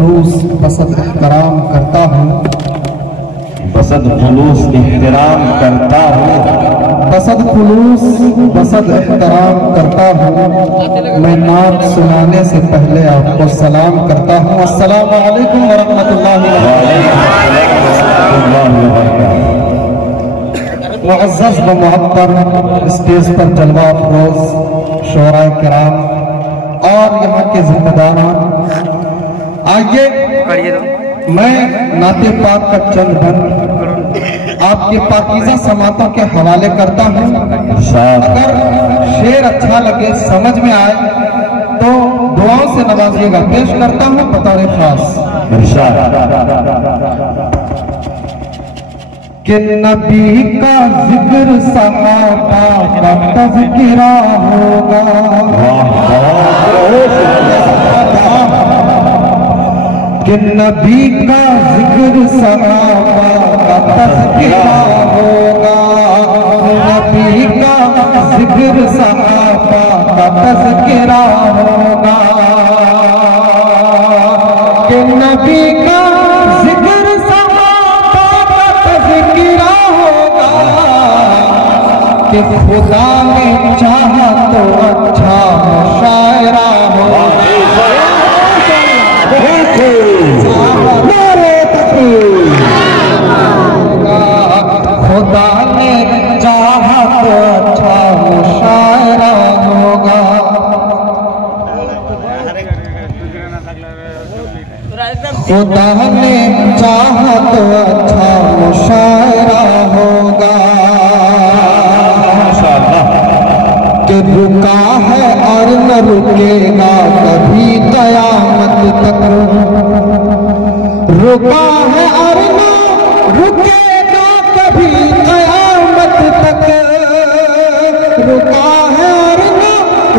बसद एहतराम करता हूँ, बसद खुलूस एहतराम करता हूँ, बसद खुलूस बसद एहतराम करता हूँ। मैं नाम सुनाने से पहले आपको सलाम करता हूँ। अस्सलामु अलैकुम व रहमतुल्लाहि व बरकातहू। मुअज़्ज़ज़ व मुअत्तर स्टेज पर जलवा अफरोज शोरा किराम और यहाँ के जिम्मेदारान, आइए मैं नाते पाक का चंद बंद आपके पाकीज़ा समातों के हवाले करता हूँ। अगर शेर अच्छा लगे, समझ में आए तो दुआओं से नवाजिएगा। पेश करता हूँ बतौर खास कि नबी का जिक्र सहाबा का तज़किरा होगा, कि नबी का जिक्र सहाबा का तज़किरा होगा, नबी का जिक्र सहाबा का तज़किरा होगा, कि नबी का जिक्र सहाबा का तज़किरा होगा, कि खुदा ने चाहा तो अच्छा मुशायरा होगा। खुदा ने चाहा तो अच्छा मुशायरा होगा। खुदा ने चाहा तो अच्छा मुशायरा होगा, कि रुका है और न रुकेगा कभी क़यामत तक, रुका है और न रुकेगा कभी क़यामत तक, रुका है और न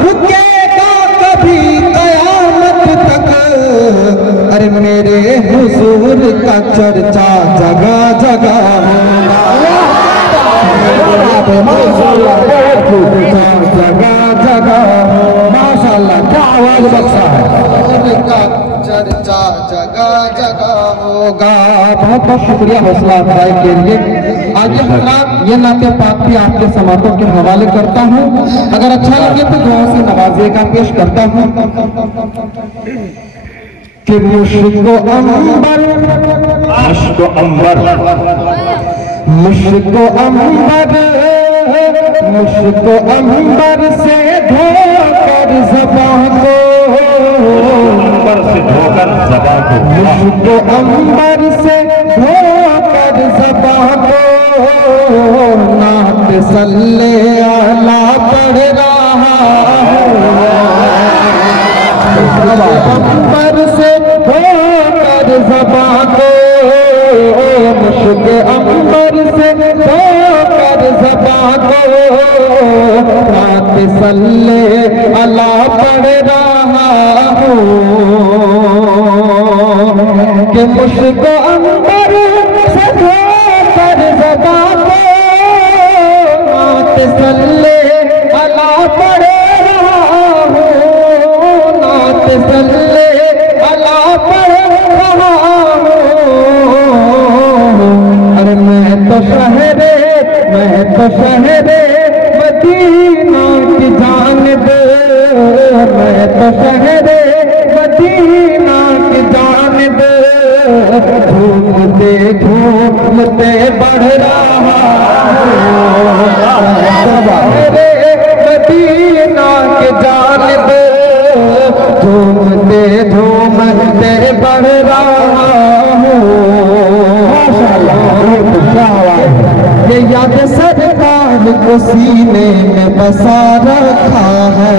रुकेगा कभी क़यामत तक। अरे मेरे हुजूर का चर्चा जगह जगह जगह जगह, माशाअल्लाह क्या आवाज बख्शा है, चर्चा जगह जगह होगा। बहुत बहुत शुक्रिया हौसला अफजाई के लिए। आगे हजरात ये नाते पाक भी आपके समातों के हवाले करता हूँ। अगर अच्छा लगे तो दुआ से नवाजिएगा। पेश करता हूँ कि मुश्को अंबर, मुश्को अंबर, मुश्को अंबर, मुश्को अंबर से धोकर ज़बां को, अंबर से धोकर ज़बां को, मुश्को अंबर से धोकर ज़बां को, नात सल्ले आला पढ़ रहा अंबर से धोकर ज़बां को, मुश्को अंबर से धोकर ज़बां को, नात सल्ले आला पढ़ रहा कि मुश्को अंबर से धोकर ज़बां को, नात सल्ले अला पढ़ रहा हूँ, नात सल्ले अला पढ़ रहा हूँ। अरे मैं तो शहरे मदीना की जानिब, मैं तो शहरे मदीना की जानिब घूमते घूमते बढ़ रहा शहरे मदीना की जानिब घूमते घूमते बढ़ रहा हूँ। ये याद सरकार को सीने में बसा रखा है,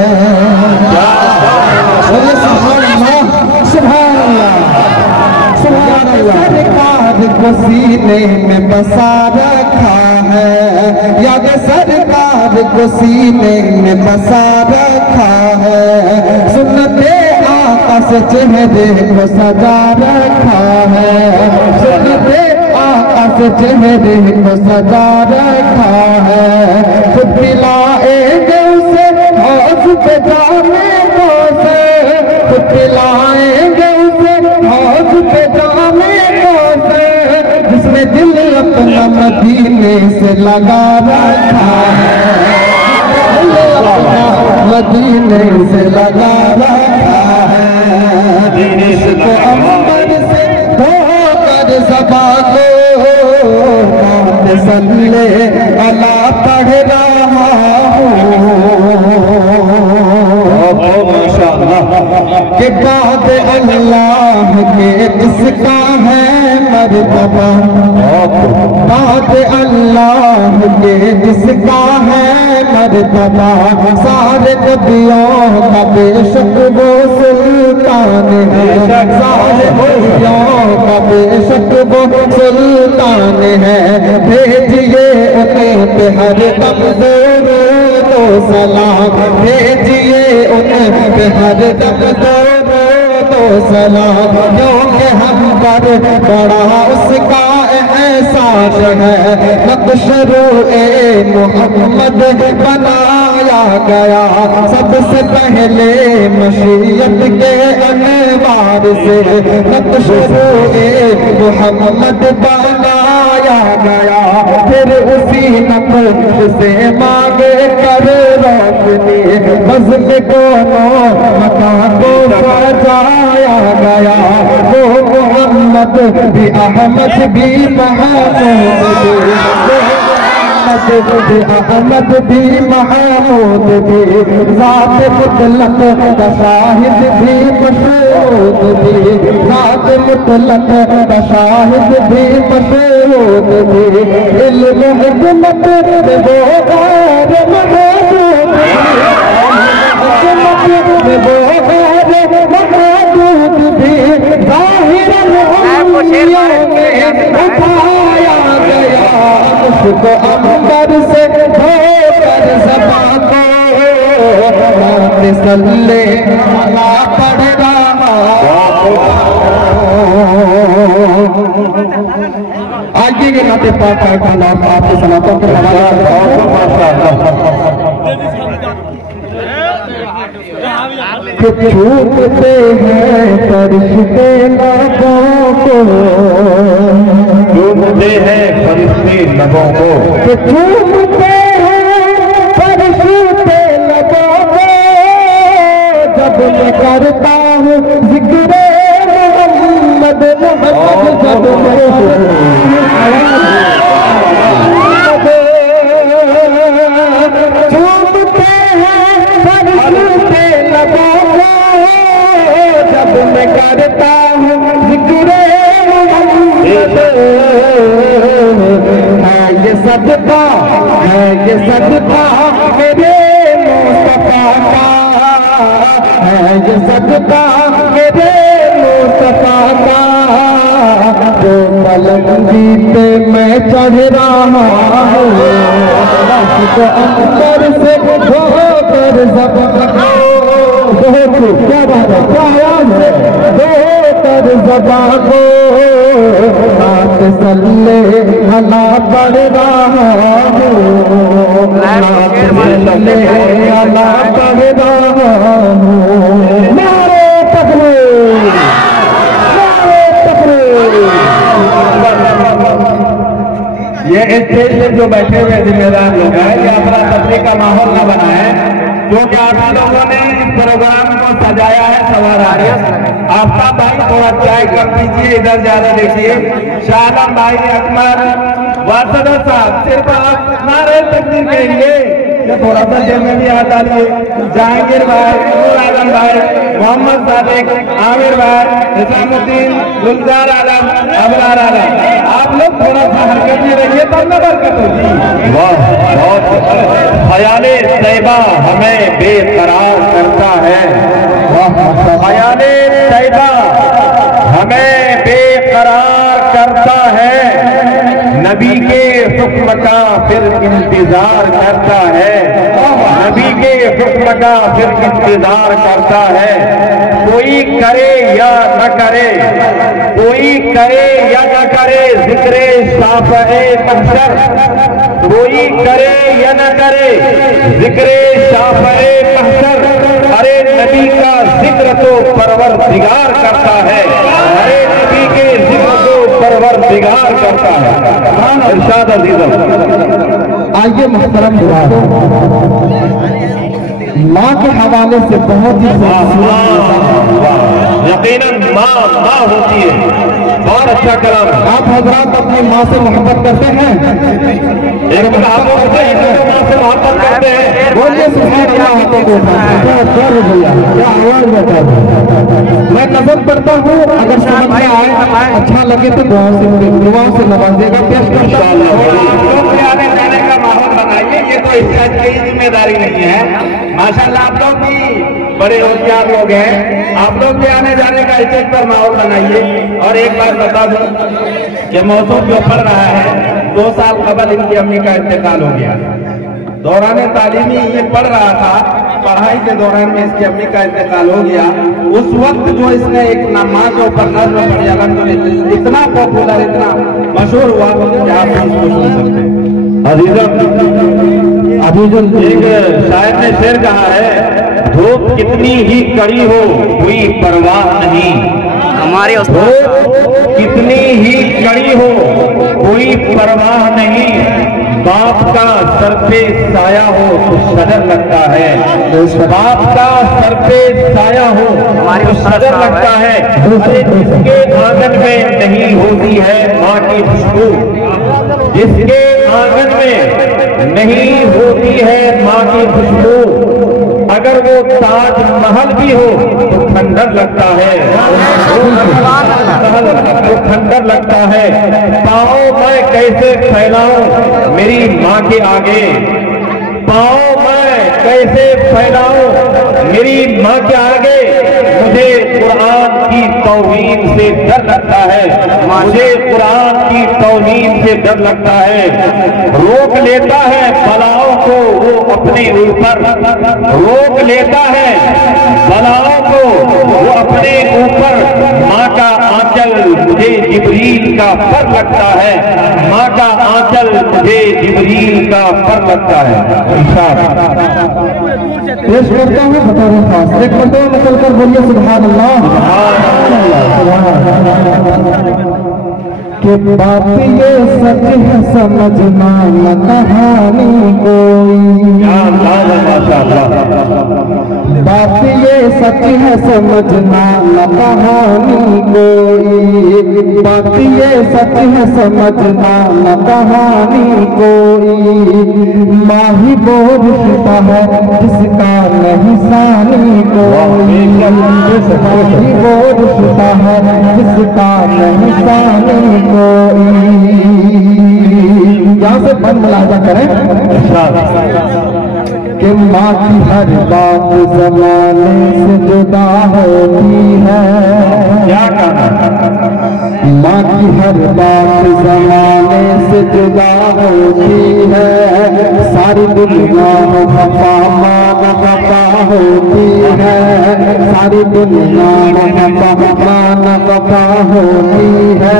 सरकार को सीने में बसा रखा है, याद सरकार को सीने में बसा रखा है, सुनते आका से चेहरे को सजा रखा है, सुनते आका से चेहरे को सजा रखा है। खुद पिलाएंगे उसे हौस पे जाने को से, खुद पिलाएंगे उसे हौस मदीने से लगा रखा है, मदीने से लगा रखा है। इसको अंबर से धोकर ज़बा को मौत सल्ले अला पढ़ रहा के बाद अल्लाह के जिसका है मर्तबा, बाद अल्लाह के जिसका है मर्तबा, सारे नबियों का बेशक वो सुल्तान है, सारे नबियों का बेशक वो सुल्तान है। भेजिए उन्हें पे हर दम दो सलाम, भेजिए उन्हें पे हर दम दो सलाम, क्योंकि हम पर बड़ा उसका एहसास है। नक्शरूए मोहम्मद बनाया गया सबसे पहले मशीयत के अनवार से, नक्शरूए मोहम्मद बनाया गया, फिर उसी नक्श से मांगे कर रोशनी, बज़्म दोनों मकान को सजाया गया। वो मोहम्मद भी अहमद भी महमूद भी, अहमद भी महमूद भी, ज़ात मुतलक का शाहिद भी मशहूद भी, ज़ात मुतलक का शाहिद भी मशहूद भी, इल्म हिकमत वो गैर महदूद भी, वो गैर महदूद भी, ज़ाहिरन उंगलियों में उठाया गया, उसको अंबर से धोकर ज़बा को मौत सल्ले अला पढ़ रहा। आगे के नाते पाक कलाम आपके सलातों के छूटते हैं फरिश्ते लबों को, चूमते हैं फरिश्ते लबों को, चूमते हैं फरिश्ते लबों को, जब मैं करता हूँ जिक्र मोहम्मद मोहम्मद, जब चूमते हैं फरिश्ते लबों को, जब मैं करता हूँ जिक्र मोहम्मद। है ये सदका, है ये सदका मेरे मुस्तफा का, है ये सदका मेरे मुस्तफा का, जो पलंगी पे मैं चढ़ रहा हूँ, उसको अंदर से धोकर ज़बा, क्या बात है, क्या आवाज है, धोकर ज़बा को नात सल्ले अला पढ़ रहा हूँ, नात सल्ले अला पढ़ रहा हूँ। नारे तकबीर, नारे तकबीर। ये स्टेज पे जो बैठे हुए जिम्मेदार लोग हैं, ये अपना तफरीह का माहौल न बनाए, क्योंकि आप लोगों ने इस प्रोग्राम को सजाया है, सवारा है। आफ्ताब भाई थोड़ा चाय कम पीजिए, इधर ज्यादा देखिए। शाह आलम भाई, अकमर, वासदा साहब, सिर्फ आप नारे तकबीर कहेंगे, ये थोड़ा सा जेब में भी हाथ डालिए। जहांगीर भाई, नूर आलम भाई, मोहम्मद सादिक, आमिर भाई, निजामुद्दीन, गुलजार आलम, अबरार आलम, आप लोग थोड़ा सा हरकत में रहिए, तब न बरकत होगी। वाह, बहुत ख्याले तैयबा हमें बेकरार करता है, ख्याले तैयबा हमें बेकरार करता है, नबी के हुक्म का फिर इंतजार करता है, नबी के हुक्म का फिर इंतजार करता है। कोई करे या न करे, कोई करे या न करे जिक्रे शाफ़ए महशर, कोई करे या न करे जिक्रे शाफ़ए महशर, अरे नबी का जिक्र तो परवरदिगार करता है, अरे नबी के जिक्र को परवरदिगार करता है। इरशाद अजीजम। आइए मुहतरम माँ के हवाले से बहुत ही यकीनन माँ होती है। बहुत अच्छा कलाम। आप हजरात अपनी माँ से मोहब्बत करते हैं? एक आप माँ से मोहब्बत करते हैं? बोलिए सुभान अल्लाह। हाथों को भैया क्या आवाज बता दो। मैं नजर करता हूँ, अगर समझ में आए अच्छा लगे तो दुआ से नवाजेगा। पेश करता हूँ आने जाने का माहौल बनाइए। ये तो इस चीज की जिम्मेदारी नहीं है। माशाल्लाह आप लोग भी बड़े होशियार लोग हैं। आप लोग भी आने जाने का स्टेज पर माहौल बनाइए। और एक बात बता दूं कि मौसम जो पड़ रहा है, 2 साल कबल इनकी अम्मी का इंतकाल हो गया। दौरान तालीमी ये पढ़ रहा था, पढ़ाई के दौरान में इसकी अम्मी का इंतकाल हो गया। उस वक्त जो इसने एक माँ के ऊपर नज़्म पढ़ी, अल्हम्दुलिल्लाह इतना पॉपुलर, इतना मशहूर हुआ कि आप इसको सुन सकते हैं। अजीजम एक शायर ने शेर कहा है, धूप कितनी ही कड़ी हो कोई परवाह नहीं। हमारे धूप कितनी ही कड़ी हो कोई परवाह नहीं। बाप का सर पे साया हो तो सदर लगता है। बाप का सर पे साया हो तो सदर लगता है। जिसके आंगन में नहीं होती है माँ की खुशबू, जिसके आंगन में नहीं होती है माँ की खुशबू, अगर वो ताज महल भी हो तो खंडर लगता है। तो खंडर लगता है। पाओ मैं कैसे फैलाऊं मेरी माँ के आगे, पाओ मैं कैसे फैलाऊं मेरी माँ के आगे। मुझे कुरान की तौहीन से डर लगता है। मुझे कुरान की तौहीन से डर लगता है। रोक लेता है बलाओं को वो अपने ऊपर, रोक लेता है बलाओं को वो अपने ऊपर। माँ का आंचल मुझे जिब्रील का पर लगता है। माँ का आंचल मुझे जिब्रील का पर लगता है। पेश करता हूँ बतौर खास। एक मरतबा निकल कर बोलिए सुभान अल्लाह। कि बात ये सच है समझना न कहानी कोई, बात ये सच है समझना न कहानी कोई, बात ये सच है समझना न कहानी कोई। माही बोल छुपा है जिसका नहीं सानी कोई, माही बोल छुपा है जिसका नहीं सानी कोई। यहाँ से मन मुलाजा करें कि माँ की हर बात जमाने से जुदा होती है। क्या कहना? माँ की हर बात जमाने से जुदा होती है। सारी दुनिया में वफा माँ वफा होती है। सारी दुनिया में वफा माँ वफा होती है।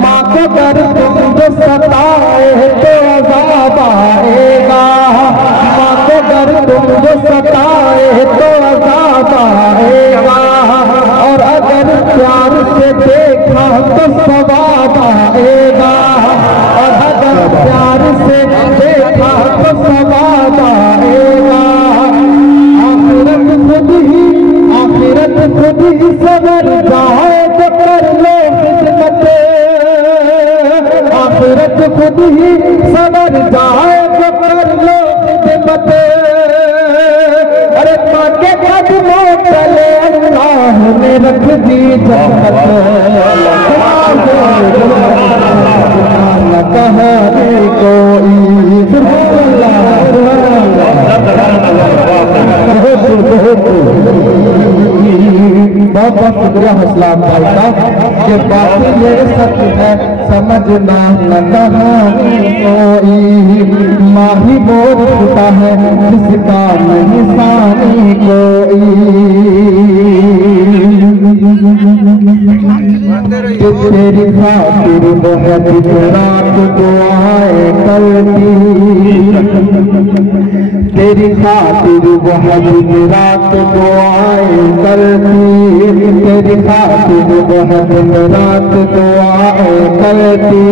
माँ को अगर तुम जो सताए तो अज़ाब आएगा। माँ को अगर तुम जो सताए तो अज़ाब आएगा। और अगर प्यार से देखा तो सवाब आएगा। और अगर प्यार से देखा तो सवाब आएगा। आखिरत खुद ही सवर जाए तो कर लो खिदमत। आखिरत खुद ही सवर जाए तो कर लो खिदमत। अरे माँ के कदमों चले अल्लाह ने रख दी जन्नत। न कहानी कोई। बहुत बहुत शुक्रिया हौसला भाई का कि बातें ये सच है समझना न कहानी कोई। माही बोल छुपा है जिसका नहीं सानी कोई। कि तेरी खातिर बहुत रात दुआएं करती, तेरी खातिर बहुत रात दुआएं करती, तेरी खातिर बहुत रात दुआएं करती।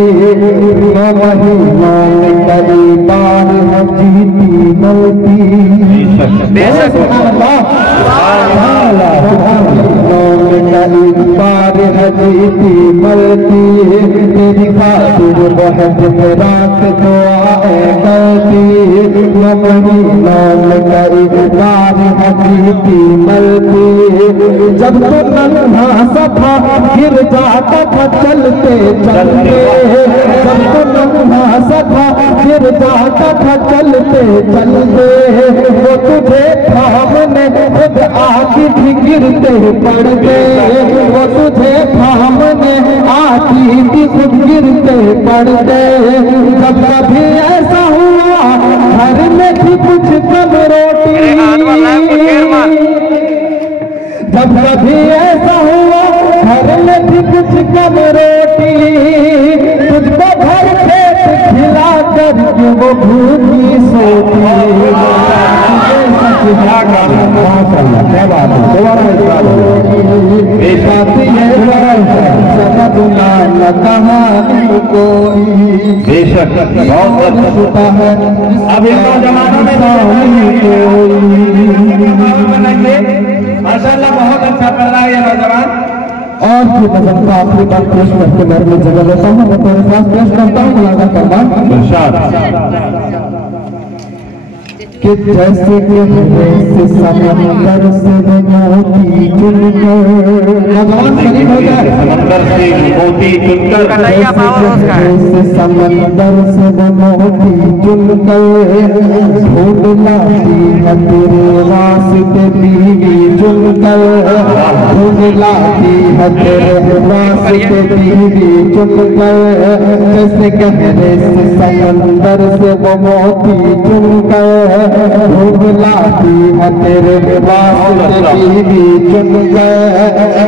9 महीनों में कई बार हम जीती मरती, बेशक कई बार हजीती मरती, तेरी खातिर बहुत रात दुआएं करती। 9 महीनों में कई बार हजीती मरती। जब तो नन्हा सफा गिर जाता था चलते चलते, जब तो नन्हा सफा गिर जाता था चलते चलते, वो तुझे थामने खुद आती थी गिरते पड़ते, वो तुझे थामने आती थी खुद गिरते पड़ते। जब कभी ऐसा हुआ घर में थी कुछ कम रोटी, जब कभी ऐसा हुआ घर में थी कुछ कम रोटी, तुझको घर खेत खिला कर वो भूखी सोती। क्या बात है, समझना न कहानी कोई, बेशक बहुत होता है अब इन नौजवानों में माशाल्लाह बहुत अच्छा कर रहा है ये नौजवान। और भी नजर का आखिरी बात पेश करके मैं अपनी जगह लेता हूँ, मैं तेरे साथ पेश करता हूँ मुलाजा करना कि जैसे कि से समंदर से मोती चुनकर, नौजवान शरीफ हो जाए, समंदर से मोती चुनकर, जैसे समंदर से मोती चुनकर ढूंढ लाती है तेरे वास्ते बीवी चुनकर, ढूंढ लाती है तेरे वास्ते बीवी चुनकर। जैसे गहरे से समंदर से वो मोती चुनकर ढूंढ लाती है तेरे वास्ते बीवी चुनकर।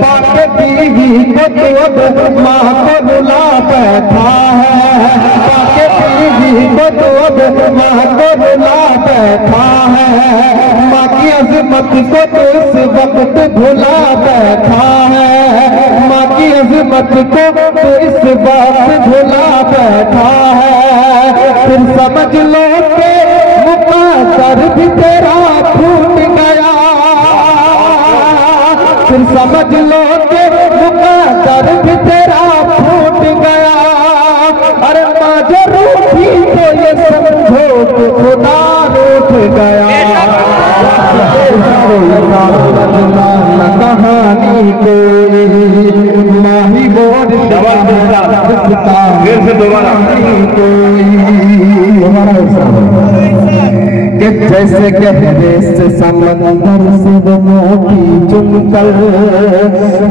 बाके बीवी को तो अब माँ को बुला बैठा है, बाके बीवी को तो अब माँ को बुला बैठा है, माँ की अजमत को तो इस वक्त भुला बैठा है, माँ की अजमत को तो इस वक्त भुला बैठा है। फिर समझ लो कि मुक़द्दर भी तेरा फूट गया, फिर समझ लो कि मुक़द्दर भी तेरा फूट गया। अरे माँ जो रूठी तो ये समझो कि खुदा रूठ गया। कहानी कोई माही बोल फिर से दोबारा कि जैसे गहरे से समंदर से वो मोती चुनकर,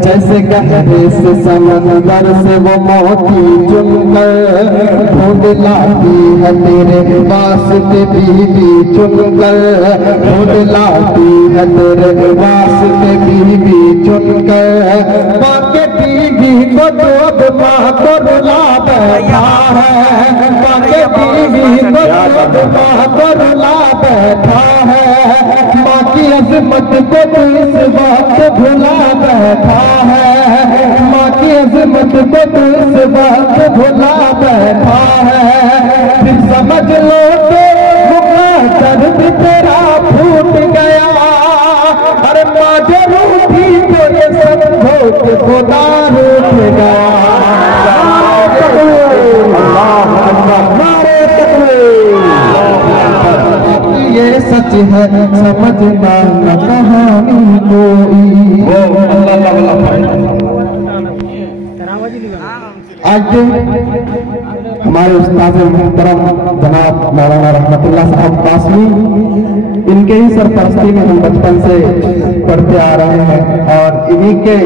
जैसे गहरे से समंदर से वो मोती चुनकर ढूंढ लाती है तेरे वास्ते बीवी चुनकर, ढूंढ लाती है तेरे वास्ते बीवी चुनकर। बाके बीवी को तो अब माँ को रुला बैठा है, बाके बीवी को तो अब माँ को रुला बैठा है, माँ की अजमत को तो इस वक्त भुला बैठा है, माँ की अजमत को तो इस वक्त भुला बैठा है। फिर समझ लो कि मुक़द्दर भी तेरा फूट गया। अरे माँ जो रूठी तो ये समझो कि खुदा रूठ गया। ये सच है समझना न कहानी कोई। आज हमारे उस्ताद मुहतरम जनाब मौलाना रहमतुल्लाह साहब कासमी, इनके ही सरपरस्ती में हम बचपन से पढ़ते आ रहे हैं और इन्हीं के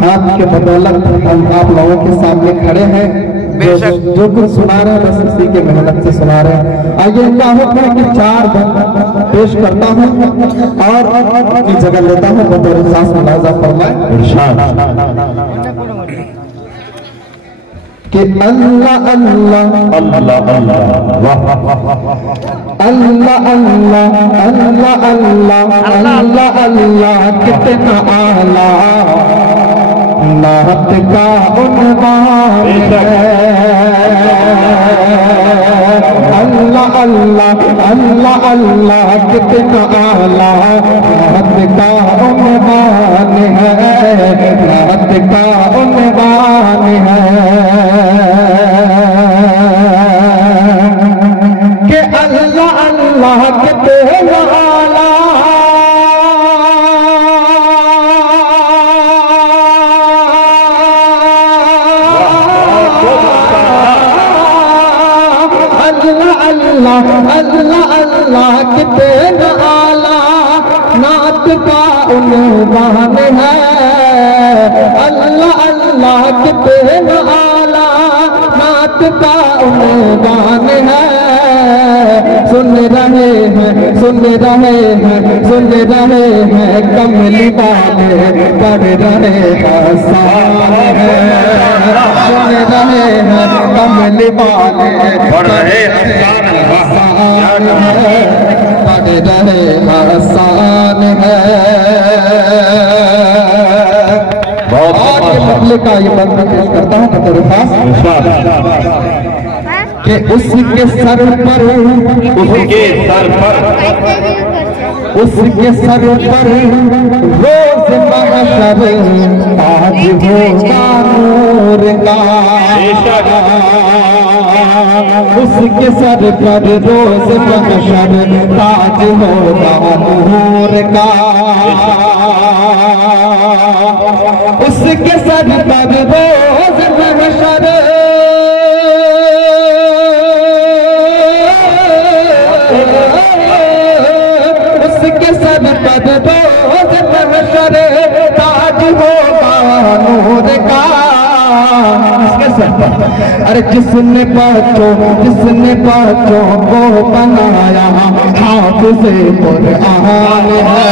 हाथ के बदौलत हम आप लोगों के सामने खड़े हैं। जो कुछ सुना रहे हैं बस इसी के मेहनत से सुना रहे हैं। आइए क्या होता है कि 4 बंद पेश करता हूँ और अपनी जगह लेता हूँ, बतौर खास मुलाजा फरमाए कि अल्लाह अल्लाह अल्लाह अल्लाह अल्लाह अल्लाह अल्लाह अल्लाह अल्लाह कितना आला नात का उन्वान है। अल्लाह अल्लाह अल्लाह अल्लाह कितना आला नात का उन्वान है, नात का उन्वान है कि अल्लाह अल्लाह कितना आला अल्लाह अल्लाह कितना आला नात का उन्वान है। अल्लाह अल्लाह कितना आला नात का उन्वान है। सुन रहे हैं सुन रहे हैं सुन रहे हैं कमली वाले पढ़ रहे आसान है। सुन रहे हैं कमली वाले पढ़ रहे आसान है, पढ़ रहे आसान है। और ये मसले का ये मंत्र पेश करता हूँ तेरे पास कि उसके सर पर उसके सर पर उसके सर पर रोज महशर ताज होगा नूर का। उसके सर पर रोज महशर ताज होगा नूर का। उसके सर पर रोज महशर उसके सर पर रोज महशर ताज होगा नूर का। इसके सर पर अरे जिसने पाँचों को बनाया हाफ़िज़े कुरान है।